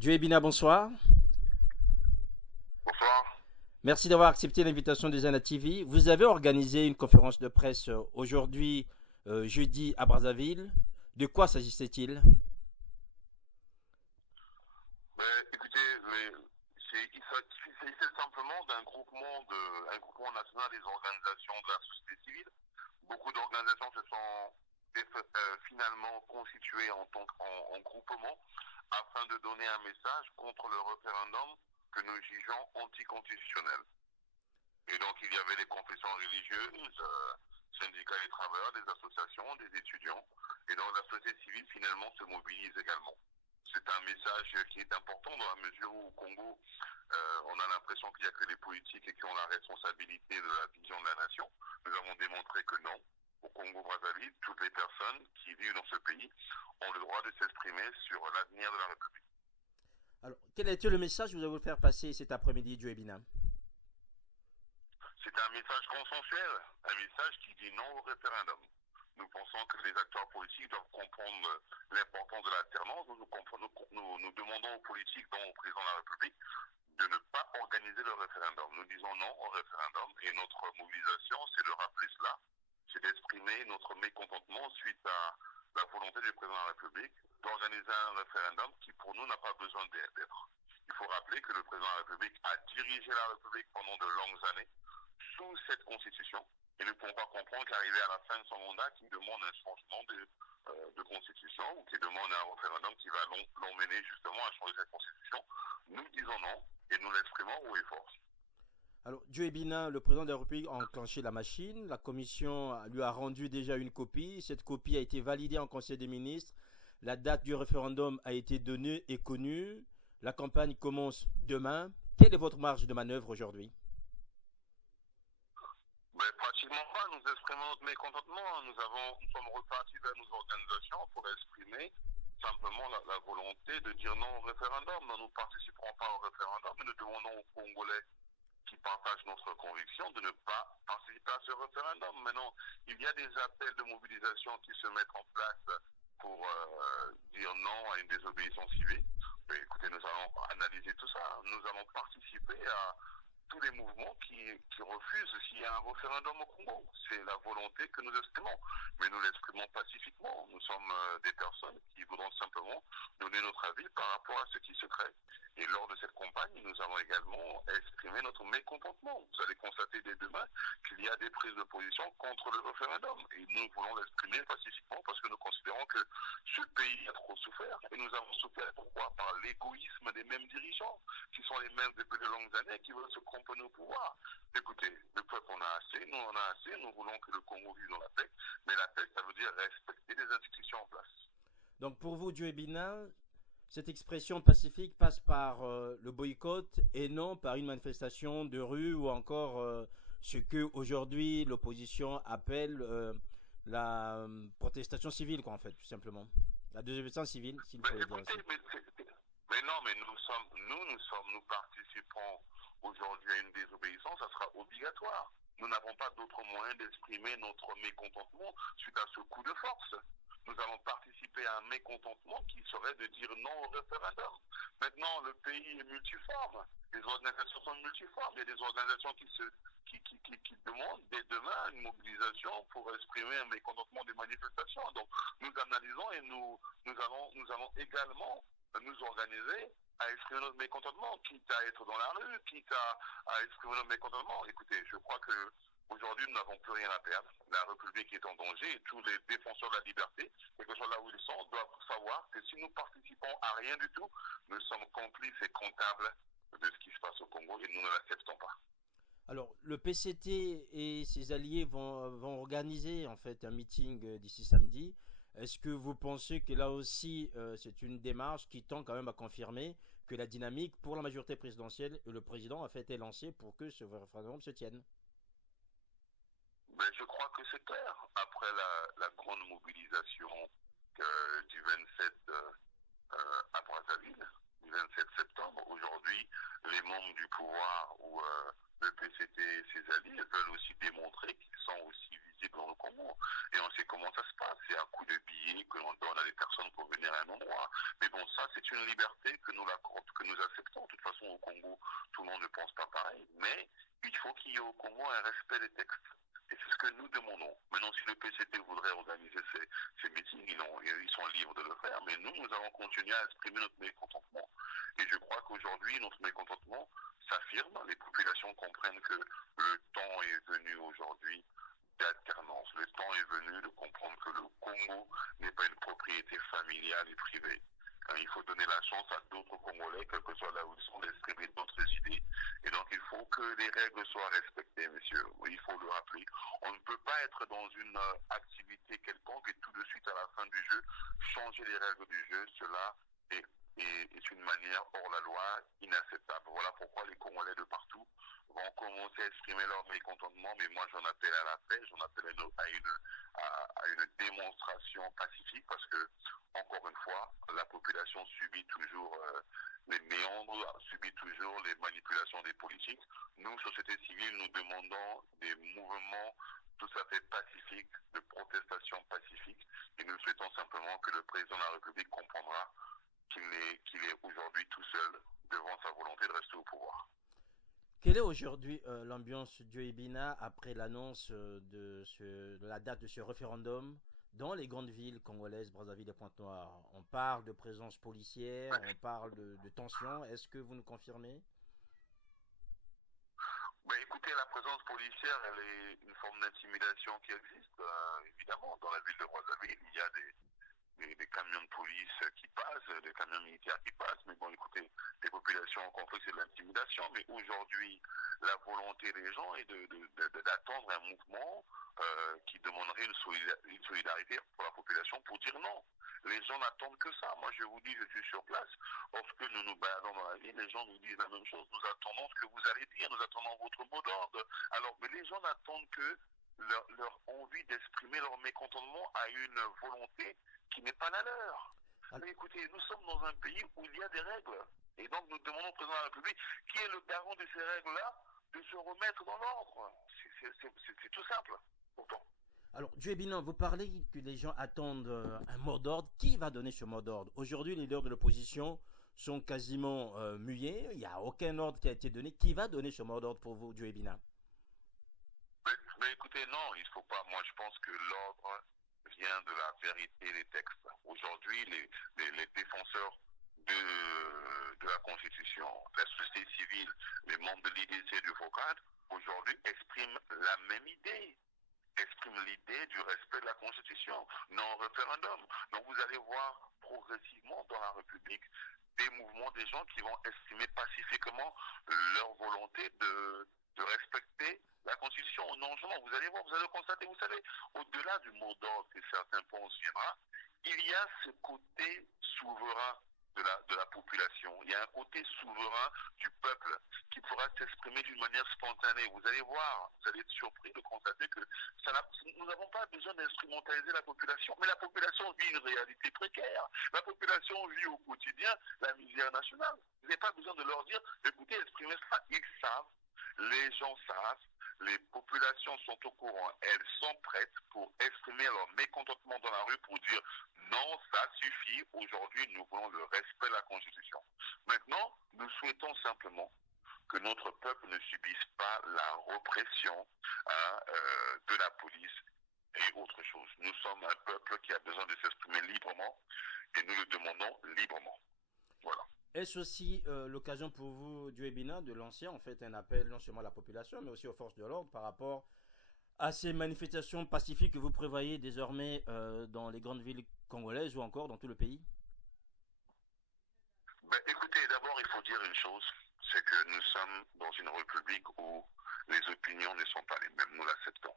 Dieu Bina, bonsoir. Bonsoir. Merci d'avoir accepté l'invitation de Zana TV. Vous avez organisé une conférence de presse aujourd'hui, jeudi, à Brazzaville. De quoi s'agissait-il? Écoutez, il s'agissait simplement un groupement national des organisations de la société civile. Beaucoup d'organisations se sont finalement constituées en groupement afin de donner un message contre le référendum que nous jugeons anticonstitutionnel. Et donc il y avait des confessions religieuses, syndicats des travailleurs, des associations, des étudiants. Et donc la société civile finalement se mobilise également. C'est un message qui est important dans la mesure où au Congo, on a l'impression qu'il n'y a que les politiques et qui ont la responsabilité de la vision de la nation. Nous avons démontré que non. Au Congo-Brazzaville, toutes les personnes qui vivent dans ce pays ont le droit de s'exprimer sur l'avenir de la République. Alors, quel a été le message que vous allez vous faire passer cet après-midi, Dieu Bina? C'est un message consensuel, un message qui dit non au référendum. Nous pensons que les acteurs politiques doivent comprendre l'importance de l'alternance. Nous demandons aux politiques, dont au président de la République, de ne pas organiser le référendum. Nous disons non au référendum et notre mobilisation, c'est de rappeler cela, c'est d'exprimer notre mécontentement suite à la volonté du président de la République d'organiser un référendum qui, pour nous, n'a pas besoin d'être. Il faut rappeler que le président de la République a dirigé la République pendant de longues années sous cette constitution et ne pouvons pas comprendre qu'arrivé à la fin de son mandat, qui demande un changement de constitution ou qui demande un référendum qui va l'emmener justement à changer cette constitution. Nous disons non et nous l'exprimons haut et fort. Alors, Dieu Bina, le président de la République a enclenché la machine. La commission lui a rendu déjà une copie. Cette copie a été validée en Conseil des ministres. La date du référendum a été donnée et connue. La campagne commence demain. Quelle est votre marge de manœuvre aujourd'hui? Pratiquement pas, nous exprimons notre mécontentement. Nous sommes repartis vers nos organisations pour exprimer simplement la volonté de dire non au référendum. Nous ne participerons pas au référendum, mais nous demandons aux Congolais qui partagent notre conviction de ne pas participer à ce référendum. Maintenant, il y a des appels de mobilisation qui se mettent en place pour dire non à une désobéissance civile. Mais écoutez, nous allons analyser tout ça. Nous allons participer à tous les mouvements qui refusent s'il y a un référendum au Congo. C'est la volonté que nous exprimons. Mais nous l'exprimons pacifiquement. Nous sommes des personnes qui voudront simplement donner notre avis par rapport à ce qui se crée. Et lors de cette campagne, nous allons également exprimer notre mécontentement. Vous allez constater dès demain qu'il y a des prises de position contre le référendum. Et nous voulons l'exprimer pacifiquement parce que nous considérons que ce pays a trop souffert. Et nous avons souffert pourquoi? Par l'égoïsme des mêmes dirigeants, qui sont les mêmes depuis de longues années, qui veulent se cramponner au pouvoir. Écoutez, le peuple en a assez, nous en a assez, nous voulons que le Congo vive dans la paix. Mais la paix, ça veut dire respecter les institutions en place. Donc, pour vous, Dieu Bina, cette expression pacifique passe par le boycott et non par une manifestation de rue ou encore ce que aujourd'hui l'opposition appelle la protestation civile, quoi, en fait, tout simplement. La désobéissance civile, s'il faut le dire Écoutez, ainsi. mais non, mais nous participons aujourd'hui à une désobéissance, ça sera obligatoire. Nous n'avons pas d'autre moyen d'exprimer notre mécontentement suite à ce coup de force. Nous allons participer à un mécontentement qui serait de dire non au référendum. Maintenant, le pays est multiforme. Les organisations sont multiformes. Il y a des organisations qui demandent dès demain une mobilisation pour exprimer un mécontentement des manifestations. Donc, nous analysons et nous allons également nous organiser à exprimer notre mécontentement, quitte à être dans la rue, quitte à exprimer notre mécontentement. Écoutez, je crois que aujourd'hui, nous n'avons plus rien à perdre. La République est en danger et tous les défenseurs de la liberté, quel que soit là où ils sont, doivent savoir que si nous participons à rien du tout, nous sommes complices et comptables de ce qui se passe au Congo et nous ne l'acceptons pas. Alors, le PCT et ses alliés vont organiser en fait un meeting d'ici samedi. Est-ce que vous pensez que là aussi, c'est une démarche qui tend quand même à confirmer que la dynamique pour la majorité présidentielle et le président a fait été lancée pour que ce référendum se tienne? Je crois que c'est clair. Après la grande mobilisation du 27 à Brazzaville, du 27 septembre, aujourd'hui, les membres du pouvoir ou le PCT et ses alliés veulent aussi démontrer qu'ils sont aussi visibles dans le Congo. Et on sait comment ça se passe. C'est un coup de billet que l'on donne à des personnes pour venir à un endroit. Mais bon, ça, c'est une liberté que nous un respect des textes. Et c'est ce que nous demandons. Maintenant, si le PCT voudrait organiser ces meetings, ils sont libres de le faire, mais nous allons continuer à exprimer notre mécontentement. Et je crois qu'aujourd'hui, notre mécontentement s'affirme. Les populations comprennent que le temps est venu aujourd'hui d'alternance. Le temps est venu de comprendre que le Congo n'est pas une propriété familiale et privée. Il faut donner la chance à d'autres Congolais, quel que soit là où ils sont, d'exprimer d'autres idées. Et donc, il faut que les règles soient respectées, messieurs. Oui, il faut le rappeler. On ne peut pas être dans une activité quelconque et tout de suite, à la fin du jeu, changer les règles du jeu. Cela est une manière hors la loi inacceptable. Voilà pourquoi les Congolais de partout vont commencer à exprimer leur mécontentement, mais moi j'en appelle à la paix, j'en appelle à une démonstration pacifique, parce que, encore une fois, la population subit toujours les méandres, subit toujours les manipulations des politiques. Nous, société civile, nous demandons des mouvements tout à fait pacifiques, de protestation pacifique, et nous souhaitons simplement que le président de la République comprendra qu'il est aujourd'hui tout seul devant sa volonté de rester au pouvoir. Quelle est aujourd'hui l'ambiance du Ebina après l'annonce de la date de ce référendum dans les grandes villes congolaises, Brazzaville et Pointe-Noire? On parle de présence policière, on parle de tension. Est-ce que vous nous confirmez? Écoutez, la présence policière, elle est une forme d'intimidation qui existe, évidemment. Dans la ville de Brazzaville, il y a des camions de police qui passent, des camions militaires qui passent, mais bon, écoutez, les populations ont compris que c'est de l'intimidation, mais aujourd'hui, la volonté des gens est d'attendre un mouvement qui demanderait une solidarité pour la population pour dire non. Les gens n'attendent que ça. Moi, je vous dis, je suis sur place. Lorsque nous nous baladons dans la ville, les gens nous disent la même chose. Nous attendons ce que vous allez dire, nous attendons votre mot d'ordre. Alors, mais les gens n'attendent que leur envie d'exprimer leur mécontentement à une volonté qui n'est pas la leur. Mais écoutez, nous sommes dans un pays où il y a des règles. Et donc, nous demandons au président de la République, qui est le garant de ces règles-là, de se remettre dans l'ordre. C'est tout simple, pourtant. Alors, Dieu Binan, vous parlez que les gens attendent un mot d'ordre. Qui va donner ce mot d'ordre? Aujourd'hui, les leaders de l'opposition sont quasiment muets. Il n'y a aucun ordre qui a été donné. Qui va donner ce mot d'ordre pour vous, Dieu Binan? Mais écoutez, non, il ne faut pas. Moi, je pense que l'ordre vient de la vérité des textes. Aujourd'hui, les défenseurs de la Constitution, la société civile, les membres de l'IDC du FOCAD, aujourd'hui expriment la même idée. Expriment l'idée du respect de la Constitution, non référendum. Donc vous allez voir progressivement dans la République des mouvements, des gens qui vont exprimer pacifiquement leur volonté de respecter la Constitution non seulement. Vous allez voir, vous allez constater, vous savez, au-delà du mot d'ordre que certains pensent viendra, il y a ce côté souverain de la population. Il y a un côté souverain du peuple qui pourra s'exprimer d'une manière spontanée. Vous allez voir, vous allez être surpris de constater que nous n'avons pas besoin d'instrumentaliser la population, mais la population vit une réalité précaire. La population vit au quotidien la misère nationale. Vous n'avez pas besoin de leur dire, écoutez, exprimez ça. Ils savent, les gens savent, les populations sont au courant, elles sont prêtes pour exprimer leur mécontentement dans la rue pour dire non, ça suffit, aujourd'hui nous voulons le respect de la Constitution. Maintenant, nous souhaitons simplement que notre peuple ne subisse pas la répression de la police et autre chose. Nous sommes un peuple qui a besoin de s'exprimer librement et nous le demandons librement. Voilà. Est-ce aussi l'occasion pour vous, Dieu Ebina, de lancer en fait un appel non seulement à la population, mais aussi aux forces de l'ordre par rapport à ces manifestations pacifiques que vous prévoyez désormais dans les grandes villes congolaises ou encore dans tout le pays? Écoutez, d'abord il faut dire une chose, c'est que nous sommes dans une république où les opinions ne sont pas les mêmes, nous l'acceptons.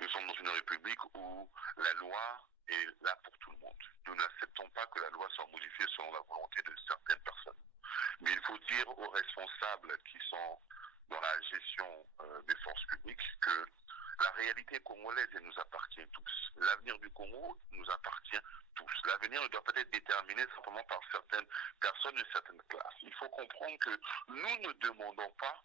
Nous sommes dans une république où la loi est là pour tout le monde. Nous n'acceptons pas que la loi soit modifiée selon la volonté de certaines personnes. Mais il faut dire aux responsables qui sont dans la gestion des forces publiques que la réalité congolaise, elle nous appartient tous. L'avenir du Congo nous appartient tous. L'avenir ne doit pas être déterminé simplement par certaines personnes et certaines classes. Il faut comprendre que nous ne demandons pas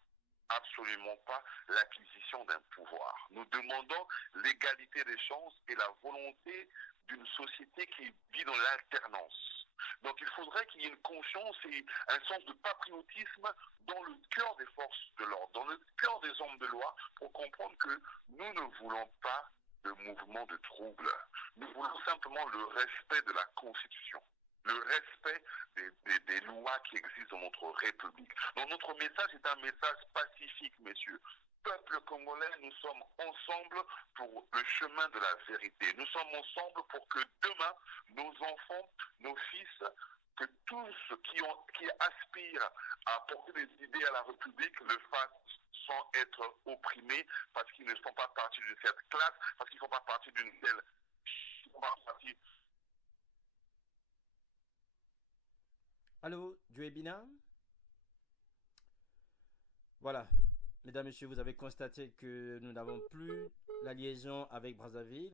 absolument pas l'acquisition d'un pouvoir. Nous demandons l'égalité des chances et la volonté d'une société qui vit dans l'alternance. Donc il faudrait qu'il y ait une conscience et un sens de patriotisme dans le cœur des forces de l'ordre, dans le cœur des hommes de loi, pour comprendre que nous ne voulons pas de mouvement de trouble. Nous voulons simplement le respect de la Constitution, le respect des lois qui existent dans notre République. Donc notre message est un message pacifique, messieurs. Peuple congolais, nous sommes ensemble pour le chemin de la vérité. Nous sommes ensemble pour que demain, nos enfants, nos fils, que tous ceux qui aspirent à apporter des idées à la République le fassent sans être opprimés, parce qu'ils ne font pas partie de cette classe, parce qu'ils ne font pas partie d'une telle... Allô, Djuebina? Voilà. Mesdames, Messieurs, vous avez constaté que nous n'avons plus la liaison avec Brazzaville.